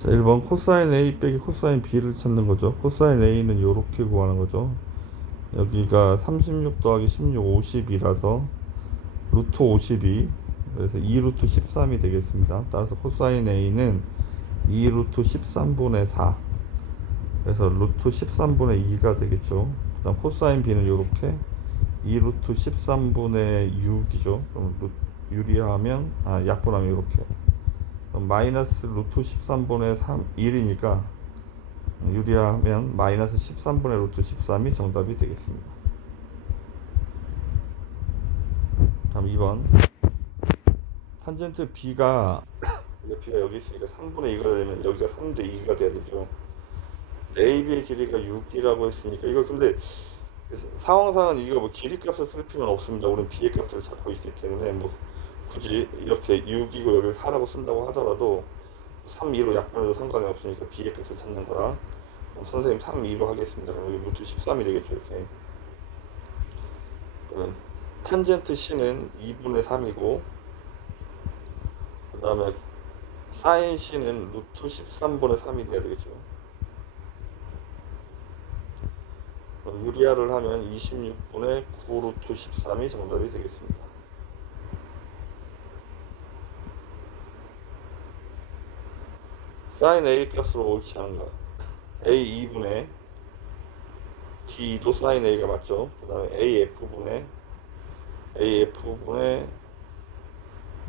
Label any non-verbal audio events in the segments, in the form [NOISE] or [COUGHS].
자, 1번 코사인 A 빼기 코사인 B를 찾는 거죠. 코사인 A는 이렇게 구하는 거죠. 여기가 36 더하기 16, 50이라서 루트 52 그래서 2 루트 13이 되겠습니다. 따라서 코사인 A는 2 루트 13분의 4 그래서 루트 13분의 2가 되겠죠. 그 다음 코사인 B는 이렇게 2 루트 13분의 6이죠. 그럼 루, 유리하면 아 약분하면 이렇게 마이너스 루트 13분의 3 1이니까 유리하면 마이너스 13분의 루트 13이 정답이 되겠습니다. 다음 2번 탄젠트 B가 [COUGHS] B가 여기 있으니까 3분의 2가 되면 여기가 3대 2가 돼야 되죠. AB의 길이가 6이라고 했으니까 이거 근데 상황상은 이거 뭐 길이 값을 쓸 필요는 없습니다. 우리는 B의 값을 찾고 있기 때문에 뭐 굳이 이렇게 6이고 여기를 4라고 쓴다고 하더라도 3, 2로 약분해도 상관이 없으니까 B의 값을 찾는 거라. 어, 선생님 3, 2로 하겠습니다. 그럼 여기 루트 13이 되겠죠 이렇게. 그럼 탄젠트 C는 2분의 3이고 그 다음에 사인 C는 루트 13분의 3이 돼야 되겠죠. 그럼 유리화를 하면 26분의 9 루트 13이 정답이 되겠습니다 사인 A 값으로 옳지 않은가 A 2분의 D도 사인 A가 맞죠? 그 다음에 AF분의 AF분의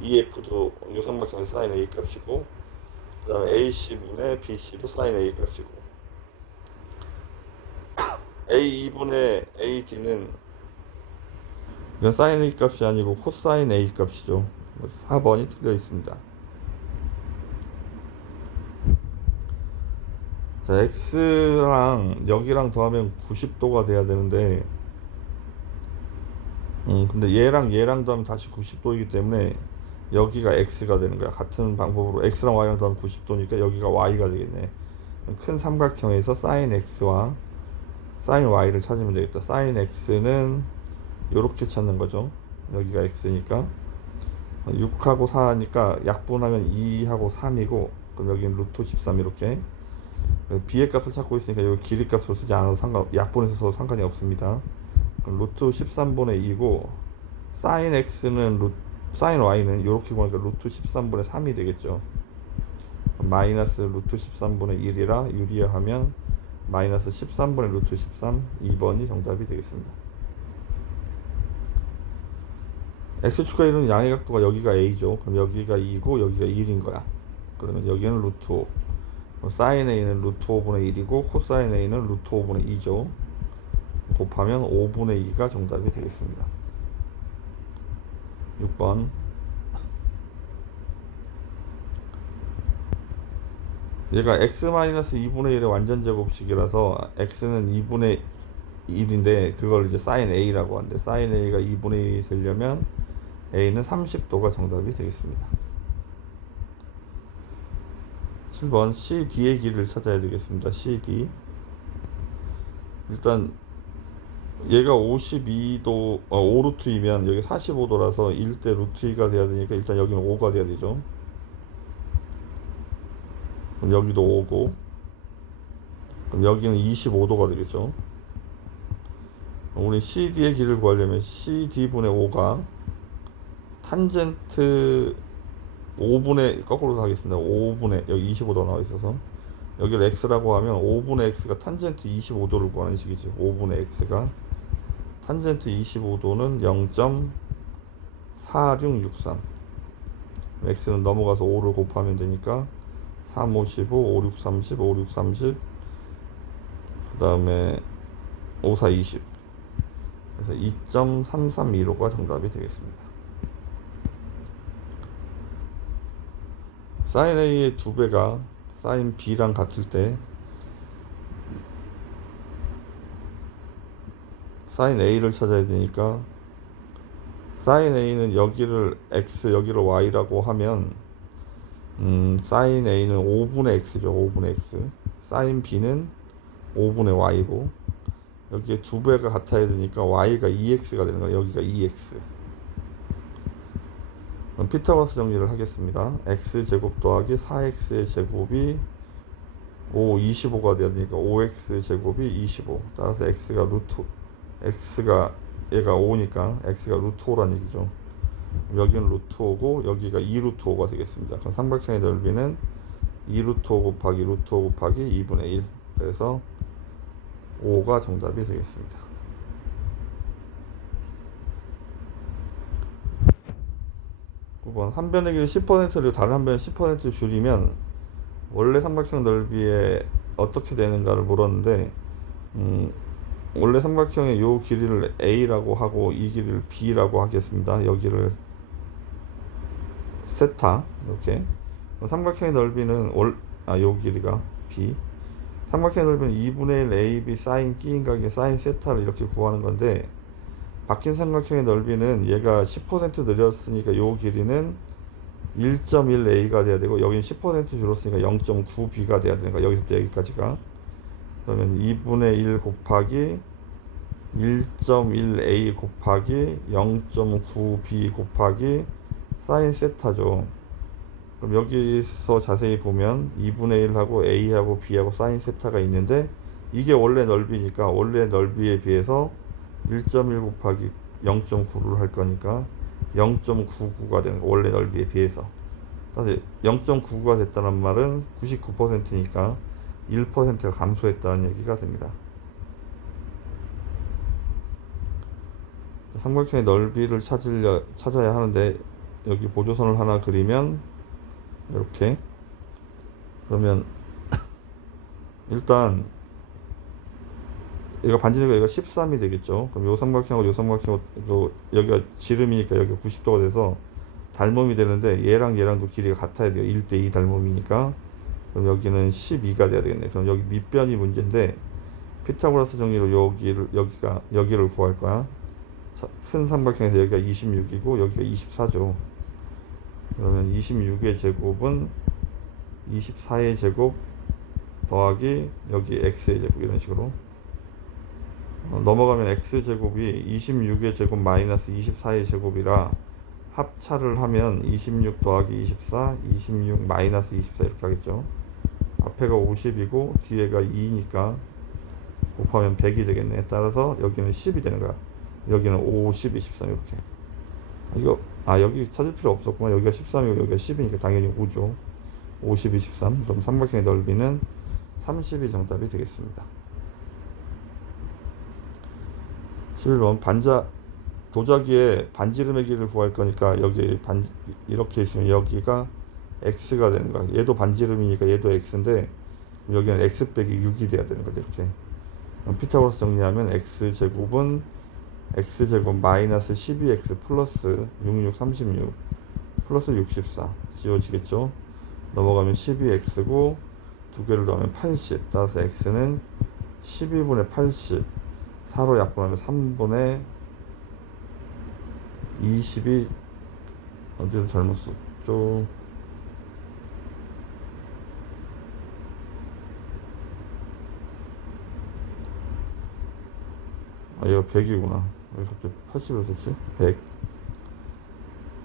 EF도 요상박형의 사인 A 값이고 그 다음에 AC분의 BC도 사인 A 값이고. A2분의 AD는 이건 사인 A 값이 아니고 코사인 A 값이죠. 4번이 틀려 있습니다 자, x랑 여기랑 더하면 90도가 돼야 되는데 음, 근데 얘랑 얘랑 더하면 다시 90도이기 때문에 여기가 x가 되는 거야. 같은 방법으로 x랑 y랑 더하면 90도니까 여기가 y가 되겠네. 큰 삼각형에서 sin x와 sin y를 찾으면 되겠다. sin x는 이렇게 찾는 거죠. 여기가 x니까 6하고 4니까 약분하면 2하고 3이고 그럼 여기는 루트 13 이렇게 b의 값을 찾고 있으니까 여기 길이 값으로 쓰지 않아도 상관 약분해서 써도 상관이 없습니다. 루트 13분의 2고 sin x는 루 sin y는 이렇게 보니까 루트 13분의 3이 되겠죠. 마이너스 루트 13분의 1이라 유리화하면 마이너스 13분의 루트 13 2번이 정답이 되겠습니다. x축과 이루는 양의 각도가 여기가 a죠. 그럼 여기가 2고 여기가 1인 거야. 그러면 여기는 루트 5. 사인 a는 루트 5분의 1이고 코사인 a는 루트 5분의 2죠. 곱하면 5분의 2가 정답이 되겠습니다. 6번 얘가 x-2분의 1의 완전 제곱식이라서 x는 2분의 1인데 그걸 이제 sin a라고 하는데 sin a가 2분의 1이 되려면 a는 30도가 정답이 되겠습니다. 7번 CD의 길이를 찾아야 되겠습니다. CD 일단 얘가 52도 어, 5루트이면 여기 45도라서 1대 루트 2가 돼야 되니까 일단 여기는 5가 돼야 되죠. 그럼 여기도 5고 그럼 여기는 25도가 되겠죠. 우리 CD의 길을 구하려면 CD분의 5가 탄젠트 5분의 거꾸로 하겠습니다. 5분의 여기 25도 나와 있어서 여기를 x라고 하면 5분의 x가 탄젠트 25도를 구하는 식이지. 5분의 x가 탄젠트 25도는 0.4663. x는 넘어가서 5를 곱하면 되니까 3, 5, 15, 5, 6, 30, 5, 6, 30. 그 다음에 5, 4, 20. 그래서 2.331호가 정답이 되겠습니다. 사인 A의 두 배가 사인 B랑 같을 때 사인 A를 찾아야 되니까 사인 A는 여기를 X 여기를 Y라고 하면 음, 사인 A는 5분의 X죠 5분의 X. 사인 B는 5분의 Y고 여기에 두 배가 같아야 되니까 Y가 2X가 되는 거야 여기가 2X 그럼 피타고라스 정리를 하겠습니다. x 제곱 더하기 4x의 제곱이 5 25가 돼야 되니까 5x 제곱이 25 따라서 x가 루트 x가 얘가 5니까 x가 루트 5란 얘기죠. 여기는 루트 5고 여기가 2 루트 5가 되겠습니다. 그럼 삼각형의 넓이는 2 루트 5 곱하기 루트 5 곱하기 2분의 1 그래서 5가 정답이 되겠습니다 9번 한 변의 길이 10%를 다른 한 변의 10% 줄이면 원래 삼각형 넓이에 어떻게 되는가를 물었는데 음, 원래 삼각형의 요 길이를 A라고 하고 이 길이를 B라고 하겠습니다. 여기를 세타 이렇게 삼각형의 넓이는 월, 아, 요 길이가 B 삼각형의 넓이는 2분의 1 AB 사인 끼인 각의 사인 세타를 이렇게 구하는 건데 바뀐 삼각형의 넓이는 얘가 10% 늘었으니까 요 길이는 1.1a가 돼야 되고 여기는 10% 줄었으니까 0.9b가 돼야 거야. 여기서부터 여기까지가. 그러면 2분의 1 곱하기 1.1a 곱하기 0.9b 곱하기 사인 세타죠. 그럼 여기서 자세히 보면 2분의 1하고 a하고 b하고 사인 세타가 있는데 이게 원래 넓이니까 원래 넓이에 비해서 1.1 곱하기 0.9를 할 거니까 0.99가 되는 거 원래 넓이에 비해서 따라서 0.99가 됐다는 말은 99%니까 1%가 감소했다는 얘기가 됩니다. 삼각형의 넓이를 찾으려 찾아야 하는데 여기 보조선을 하나 그리면 이렇게 그러면 일단 얘가 반지니까 여기가 13이 되겠죠. 그럼 요 삼각형하고 요 삼각형 요 여기가 지름이니까 여기가 90도가 돼서 닮음이 되는데 얘랑 얘랑도 길이가 같아야 돼요. 1대2 닮음이니까. 그럼 여기는 12가 돼야 되겠네. 그럼 여기 밑변이 문제인데 피타고라스 정리로 여기를 여기가 여기를 구할 거야. 자, 큰 삼각형에서 여기가 26이고 여기가 24죠. 그러면 26의 제곱은 24의 제곱 더하기 여기 x의 제곱 이런 식으로 어, 넘어가면 x제곱이 26의 제곱 마이너스 24의 제곱이라 합차를 하면 26 더하기 24, 26 마이너스 24 이렇게 하겠죠. 앞에가 50이고 뒤에가 2니까 곱하면 100이 되겠네. 따라서 여기는 10이 되는 거야. 여기는 50, 23 이렇게. 아, 이거 아 여기 찾을 필요 없었구나. 여기가 13이고 여기가 10이니까 당연히 5죠. 50, 23. 그럼 삼각형의 넓이는 30이 정답이 되겠습니다. 11번 반자 도자기에 반지름의 길이를 구할 거니까 여기 반 이렇게 있으면 여기가 x가 되는 거야. 얘도 반지름이니까 얘도 x인데 여기는 x 빼기 6이 돼야 되는 거죠. 이렇게. 피타고라스 정리하면 x 제곱은 x 제곱 마이너스 12x 플러스 66 36 플러스 64 지워지겠죠. 넘어가면 12x고 두 개를 더하면 80 따라서 x는 12분의 80 4로 약분하면 3분의 20이 어디서 잘못 썼죠? 아, 얘가 100이구나. 왜 갑자기 80을 썼지? 100.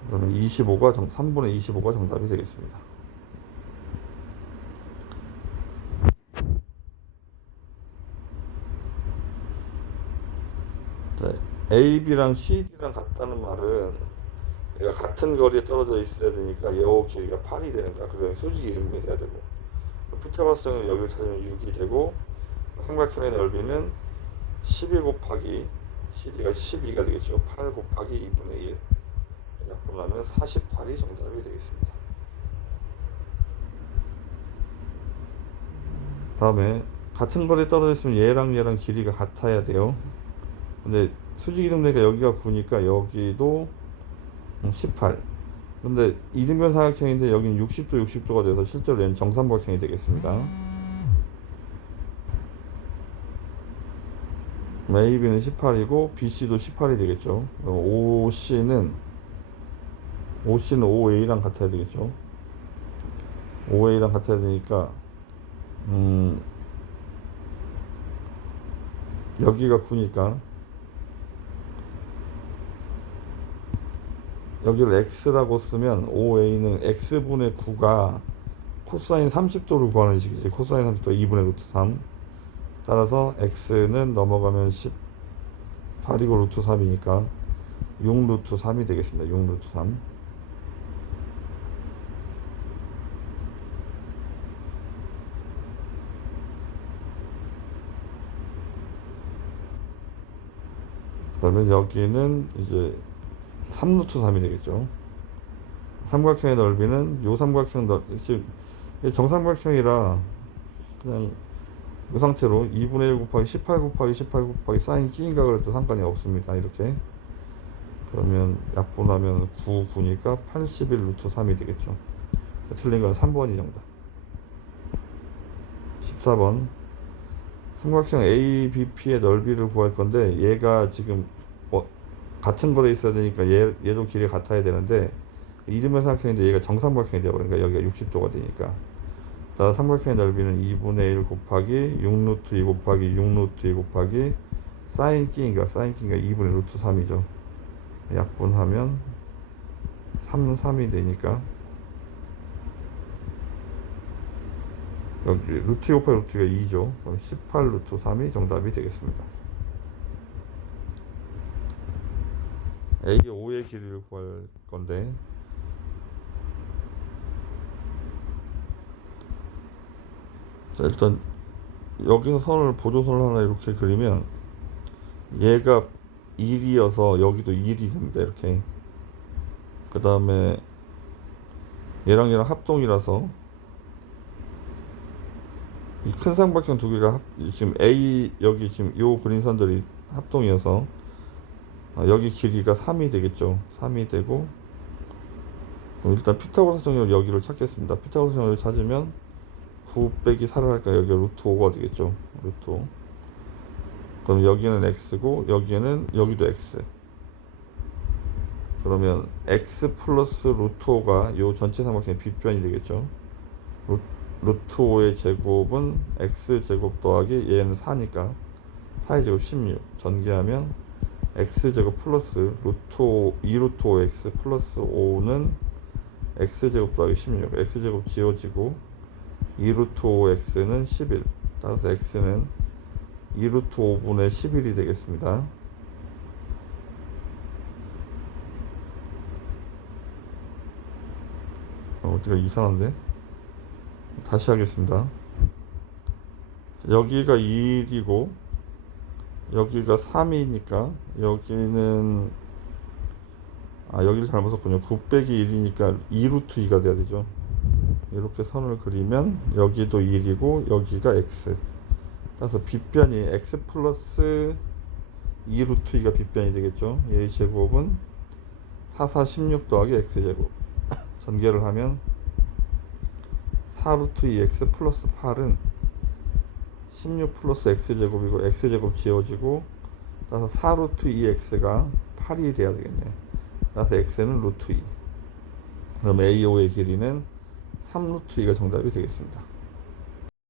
그러면 25가 정, 3분의 25가 정답이 되겠습니다. 자, AB랑 CD랑 같다는 말은 얘가 같은 거리에 떨어져 있어야 되니까 요 길이가 8이 되는 거야. 그러면 수직 이름이 돼야 되고 피타고라스는 여기를 찾으면 6이 되고 삼각형의 넓이는 12 곱하기 CD가 12가 되겠죠. 8 곱하기 2분의 1 약분하면 48이 정답이 되겠습니다. 다음에 같은 거리에 떨어져 있으면 얘랑 얘랑 길이가 같아야 돼요. 근데 수직 이동되니까 여기가 9니까 여기도 18. 근데 이등변 삼각형인데 여기는 60도 60도가 돼서 실제로 얘는 정삼각형이 되겠습니다. AB는 18이고 BC도 18이 되겠죠. OC는 OC는 OA랑 같아야 되겠죠. OA랑 같아야 되니까 음 여기가 9니까 여기를 x라고 쓰면 OA는 x분의 9가 코사인 30도를 구하는 식이지. 코사인 30도 2분의 루트 3. 따라서 x는 넘어가면 18이고 루트 3이니까 6 루트 3이 되겠습니다. 6 루트 3. 그러면 여기는 이제 3 루트 3이 되겠죠. 삼각형의 넓이는 요 삼각형 넓 지금 정삼각형이라 그냥 이 상태로 2분의 1 곱하기 18 곱하기 18 곱하기 사인 끼인가 그래도 상관이 없습니다. 이렇게 그러면 약분하면 9, 9니까 81 루트 3이 되겠죠. 틀린 건 3번이 정답. 14번 삼각형 ABP의 넓이를 구할 건데 얘가 지금 뭐 같은 거래 있어야 되니까 얘, 얘도 길이 같아야 되는데 이등변 삼각형인데 얘가 정삼각형이 되어버리니까 여기가 60도가 되니까. 따라 삼각형의 넓이는 2분의 1 곱하기 6루트 2 곱하기 6루트 2 곱하기 사인 끼인가? 사인 끼인가? 2분의 루트 3이죠. 약분하면 3, 3이 되니까 여기 루트 2 곱하기 루트가 2죠. 그럼 18 루트 3이 정답이 되겠습니다 A의 5의 길이를 구할 건데. 자 일단 여기서 선을 보조선을 하나 이렇게 그리면 얘가 1이어서 여기도 1이 됩니다 이렇게. 그 다음에 얘랑 얘랑 합동이라서 이 큰 삼각형 두 개가 합, 지금 A 여기 지금 요 그린 선들이 합동이어서 아, 여기 길이가 3이 되겠죠. 3이 되고 일단 피타고라스 정렬 여기를 찾겠습니다. 피타고라스 정렬을 찾으면 9 빼기 4를 할까 여기 루트 5가 되겠죠. 루트 5 그럼 여기는 x고 여기는 여기도 x. 그러면 x 플러스 루트 5가 요 전체 삼각형의 빗변이 되겠죠. 루, 루트 5의 제곱은 x 제곱 더하기 얘는 4니까 4의 제곱 16 전개하면 x 제곱 플러스 루트 5 2루트 5x 플러스 5는 x 제곱 더하기 16 x 제곱 지워지고 2 루트 5x는 11 따라서 x는 2 루트 5분의 11이 되겠습니다. 어, 어디가 이상한데? 다시 하겠습니다. 여기가 2이고 여기가 3이니까 여기는 아 여기를 잘못 썼군요. 9 빼기 1이니까 2루트 2가 돼야 되죠. 이렇게 선을 그리면 여기도 1이고 여기가 x. 따라서 빗변이 x 플러스 2루트 2가 빗변이 되겠죠. 얘의 제곱은 4, 4, 16 더하기 x제곱. [COUGHS] 전개를 하면 4루트 2x 플러스 8은 16 플러스 x제곱이고 x제곱 지워지고 따라서 4 루트 2x가 8이 돼야 되겠네. 따라서 x는 루트 2 그럼 A5의 길이는 3 루트 2가 정답이 되겠습니다